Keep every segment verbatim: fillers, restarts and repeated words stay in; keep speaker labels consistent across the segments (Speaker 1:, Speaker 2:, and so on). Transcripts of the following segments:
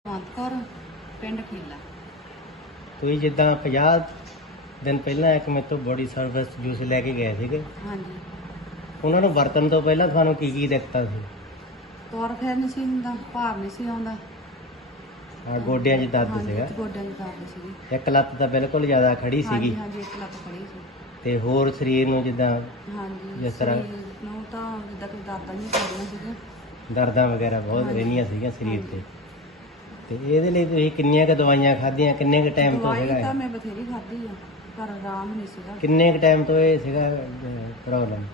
Speaker 1: ਭਗਵੰਤ ਕੌਰ ਪਿੰਡ ਖੀਲਾ।
Speaker 2: ਤੁਸੀਂ ਜਿੱਦਾਂ ਪੰਜਾਹ ਦਿਨ ਪਹਿਲਾਂ ਇੱਕ ਮੇਰੇ ਤੋਂ ਬੋਡੀ ਸਰਵਿਸ ਜੂਸ ਲੈ ਕੇ ਗਏ ਸੀਗੇ,
Speaker 1: ਹਾਂਜੀ,
Speaker 2: ਉਹਨਾਂ ਨੂੰ ਵਰਤਣ ਤੋਂ ਪਹਿਲਾਂ ਤੁਹਾਨੂੰ ਕੀ ਕੀ ਦਿੱਕਤਾਂ ਸੀ?
Speaker 1: ਤੁਰ ਫਿਰ ਨਹੀਂ ਸੀ ਹੁੰਦਾ, ਭਾਰ ਨਹੀਂ ਸੀ ਆਉਂਦਾ,
Speaker 2: ਆ ਗੋਡਿਆਂ 'ਚ ਦਰਦ
Speaker 1: ਹਾਂਜੀ,
Speaker 2: ਸੀਗਾ,
Speaker 1: ਗੋਡਿਆਂ ਦੀ ਦਰਦ ਸੀਗੀ,
Speaker 2: ਇੱਕ ਲੱਤ ਤਾਂ ਬਿਲਕੁਲ ਜ਼ਿਆਦਾ ਖੜੀ
Speaker 1: ਹਾਂਜੀ
Speaker 2: ਸੀਗੀ,
Speaker 1: ਹਾਂਜੀ ਇੱਕ ਲੱਤ ਖੜੀ ਸੀ,
Speaker 2: ਤੇ ਹੋਰ ਸਰੀਰ ਨੂੰ ਜਿੱਦਾਂ
Speaker 1: ਹਾਂਜੀ
Speaker 2: ਜਿਸ ਤਰ੍ਹਾਂ
Speaker 1: ਸਰੀਰ ਨੂੰ ਤਾਂ ਜਿੱਦਾਂ ਕੋਈ ਦਰਦਾਂ ਨਹੀਂ ਕਰਦੀਆਂ ਸੀਗੀਆਂ।
Speaker 2: ਦਰਦਾਂ ਵਗੈਰਾ ਬਹੁਤ
Speaker 1: ਹਾਂਜੀ।
Speaker 2: ਰਹਿੰਦੀਆਂ ਸੀਗੀਆਂ ਸਰੀਰ
Speaker 1: ਹਾਂਜੀ।
Speaker 2: ਤੇ। ਤੇ ਇਹਦੇ ਲਈ ਤੁਸੀਂ ਕਿੰਨੀਆਂ ਕੁ ਦਵਾਈਆਂ ਖਾਧੀਆਂ, ਕਿੰਨੇ ਕੁ ਟਾਈਮ ਤੋਂ
Speaker 1: ਦਵਾਈ
Speaker 2: ਸੀਗਾ
Speaker 1: ਤਾਂ
Speaker 2: ਇਹ?
Speaker 1: ਮੈਂ ਬਥੇਰੀ ਖਾਧੀ ਆ, ਪਰ ਆਰਾਮ ਨਹੀਂ ਸੀਗਾ।
Speaker 2: ਕਿੰਨੇ ਕੁ ਟਾਈਮ ਤੋਂ ਇਹ ਸੀਗਾ ਪ੍ਰੋਬਲਮ?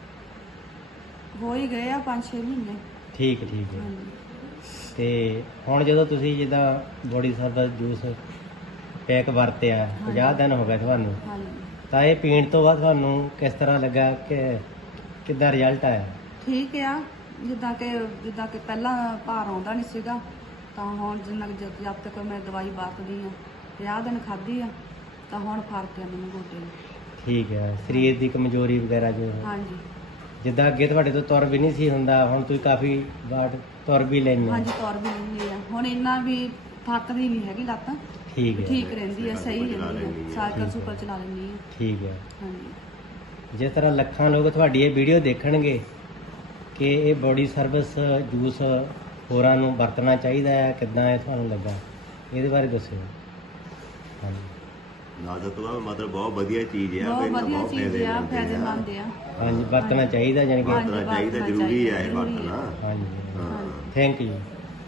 Speaker 1: ਹੋ ਹੀ ਗਏ ਆ ਪੰਜ ਛੇ ਮਹੀਨੇ।
Speaker 2: ਠੀਕ ਠੀਕ ਹੈ।
Speaker 1: ਹਾਂਜੀ,
Speaker 2: ਤੇ ਹੁਣ ਜਦੋਂ ਤੁਸੀਂ ਜਿੱਦਾਂ ਬੋਡੀ ਸਰਵਿਸ ਜੂਸ ਪੈਕ ਵਰਤਿਆ, ਪੰਜਾਹ ਦਿਨ ਹੋ ਗਏ ਤੁਹਾਨੂੰ,
Speaker 1: ਹਾਂਜੀ
Speaker 2: ਤਾਂ ਇਹ ਪੀਣ ਤੋਂ ਬਾਅਦ ਤੁਹਾਨੂੰ ਕਿਸ ਤਰ੍ਹਾਂ ਲੱਗਾ ਕਿ ਕਿੱਦਾਂ ਰਿਜ਼ਲਟ ਆਇਆ?
Speaker 1: ਠੀਕ ਆ, ਜਿੱਦਾਂ ਕਿ ਜਿੱਦਾਂ ਕਿ ਪਹਿਲਾਂ ਭਾਰ ਆਉਂਦਾ ਨਹੀਂ ਸੀਗਾ, ਤਾਂ ਹੁਣ ਜਿੰਨਾ ਕੁ ਜਦ ਜਦ ਤੱਕ ਮੈਂ ਦਵਾਈ ਵਰਤਦੀ ਆ, ਪੰਜਾਹ ਦਿਨ ਖਾਧੀ ਆ, ਤਾਂ ਹੁਣ ਫਰਕ ਆ ਮੈਨੂੰ ਗੋਡੇ ਨੂੰ।
Speaker 2: ਠੀਕ ਹੈ। ਸਰੀਰ ਦੀ ਕਮਜ਼ੋਰੀ ਵਗੈਰਾ ਜੋ ਹੈ,
Speaker 1: ਹਾਂਜੀ
Speaker 2: ਜਿੱਦਾਂ ਅੱਗੇ ਤੁਹਾਡੇ ਤੋਂ ਤੁਰ ਵੀ ਨਹੀਂ ਸੀ ਹੁੰਦਾ, ਹੁਣ ਤੁਸੀਂ ਕਾਫੀ ਵਾਰ ਤੁਰ ਵੀ ਲੈਂਦੇ ਹੋ।
Speaker 1: ਹਾਂਜੀ ਤੁਰ ਵੀ ਲੈਂਦੀ ਆ, ਹੁਣ ਇੰਨਾ ਵੀ ਥੱਕਦੀ ਨਹੀਂ ਹੈਗੀ ਲੱਤ,
Speaker 2: ਠੀਕ ਹੈ
Speaker 1: ਠੀਕ ਰਹਿੰਦੀ ਆ, ਸਹੀ ਰਹਿੰਦੀ ਆ, ਸਾਈਕਲ ਸੁਕਲ ਚਲਾ ਲੈਂਦੀ ਆ।
Speaker 2: ਠੀਕ ਹੈ।
Speaker 1: ਹਾਂਜੀ,
Speaker 2: ਜਿਸ ਤਰ੍ਹਾਂ ਲੱਖਾਂ ਲੋਕ ਤੁਹਾਡੀ ਇਹ ਵੀਡੀਓ ਦੇਖਣਗੇ ਕਿ ਇਹ ਬੋਡੀ ਸਰਵਿਸ ਜੂਸ ਹੋਰਾਂ ਨੂੰ ਵਰਤਣਾ ਚਾਹੀਦਾ ਹੈ, ਕਿੱਦਾਂ ਇਹ ਤੁਹਾਨੂੰ ਲੱਗਾ, ਇਹਦੇ ਬਾਰੇ ਦੱਸਿਓ। ਹਾਂਜੀ
Speaker 3: ਆਦਤ ਵਾ ਮਤਲਬ ਬਹੁਤ ਵਧੀਆ ਚੀਜ਼ ਆ,
Speaker 1: ਬਹੁਤ
Speaker 3: ਇਹਨਾਂ
Speaker 1: ਵਧੀਆ
Speaker 3: ਬਹੁਤ
Speaker 1: ਚੀਜ਼
Speaker 3: ਫਾਇਦੇ
Speaker 1: ਆ,
Speaker 3: ਮਿਲਦੇ
Speaker 1: ਫਾਇਦੇਮੰਦ ਆ।
Speaker 2: ਹਾਂਜੀ ਵਰਤਣਾ ਚਾਹੀਦਾ ਜਾਣੀ ਕਿ।
Speaker 1: ਹਾਂਜੀ,
Speaker 3: ਵਰਤਣਾ ਚਾਹੀਦਾ,
Speaker 1: ਵਰਤਣਾ
Speaker 3: ਜ਼ਰੂਰੀ ਆ ਇਹ
Speaker 1: ਚਾਹੀਦਾ,
Speaker 3: ਵਰਤਣਾ।
Speaker 2: ਹਾਂਜੀ
Speaker 3: ਹਾਂ
Speaker 2: ਥੈਂਕ ਯੂ।